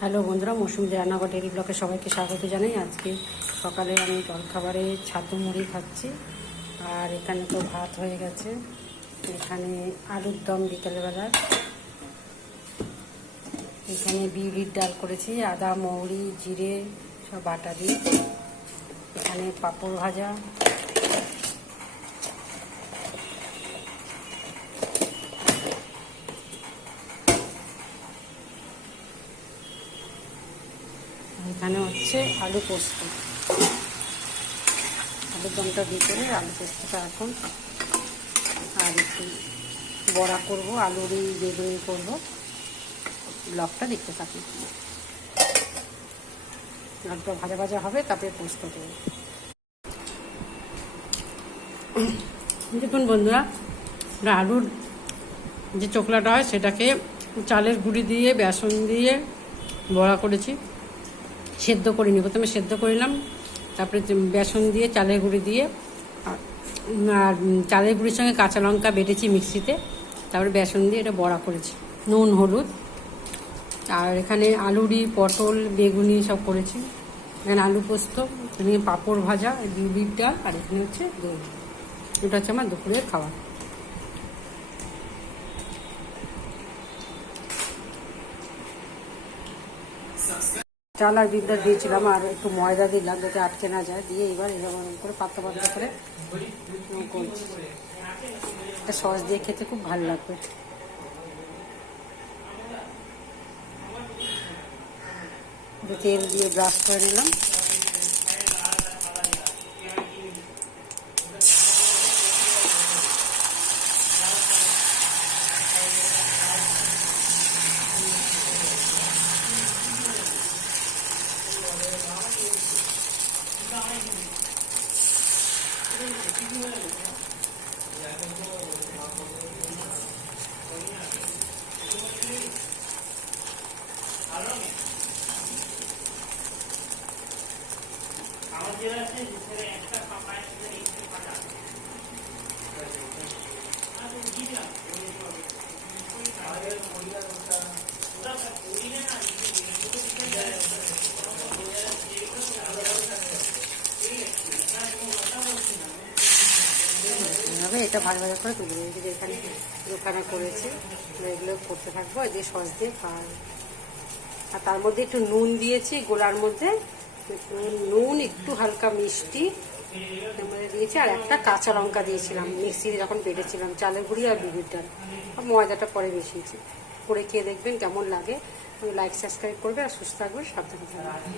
Hello বন্ধুরা, মৌসুমী রান্নাঘর daily ব্লকে সবাইকে স্বাগত জানাই। আজকে সকালে আমি জলখাবারে ছাতু মুড়ি খাচ্ছি। আর এখানে তো ভাত হয়ে গেছে। এখানে আলুর দম বিকেলবেলা। এখানে বিউলির ডাল করেছি, আদা মৌরি জিরে সব বাটা দিয়ে। এখানে পাঁপড় ভাজা। এখানে হচ্ছে আলু পোস্ত। আলুর দমটা দিয়ে করে আলু পোস্তটা এখন আর একটু বড়া করবো, আলুরই বেগুনি করবো। ব্লগটা দেখতে থাকি। আলুটা ভাজা ভাজা হবে, তারপরে পোস্ত দেবো। দেখুন বন্ধুরা, আলুর যে চোকলাটা হয় সেটাকে চালের গুঁড়ি দিয়ে বেসন দিয়ে বড়া করেছি। সেদ্ধ করিনি, প্রথমে সেদ্ধ করিলাম, তারপরে বেসন দিয়ে চালের গুঁড়ি দিয়ে আর চালের গুঁড়ির সঙ্গে কাঁচা লঙ্কা বেটেছি মিক্সিতে, তারপরে বেসন দিয়ে এটা বড়া করেছি, নুন হলুদ। আর এখানে আলুরি পটল বেগুনি সব করেছি। এখানে আলু পোস্ত, এখানে পাঁপড় ভাজা, বিউলির ডাল, আর এখানে হচ্ছে দই। এটা হচ্ছে আমার দুপুরের খাবার। চাল আর বিদ্যা দিয়েছিলাম, আর একটু ময়দা দিলাম যাতে আটকে না যায়, দিয়ে এবার এরকম করে পাতলা পাতলা করে করছি। সস দিয়ে খেতে খুব ভালো লাগবে। তেল দিয়ে ব্রাশ করে নিলাম। এটা ভালো ভালো করে তুলে দিই। এখানে দোকানে করেছি, এগুলো করতে থাকবো। এই যে সস দিয়ে খাওয়া, আর তার মধ্যে একটু নুন দিয়েছি গোলার মধ্যে, নুন একটু হালকা মিষ্টি দিয়েছি, আর একটা কাঁচা লঙ্কা দিয়েছিলাম মিক্সিতে যখন বেটেছিলাম, চালের গুঁড়ি আর বিউলির ডাল। ময়দাটা পরে বেশিয়েছি। করে খেয়ে দেখবেন কেমন লাগে। লাইক সাবস্ক্রাইব করবে আর সুস্থ থাকবে, সাবধানে থাকবে।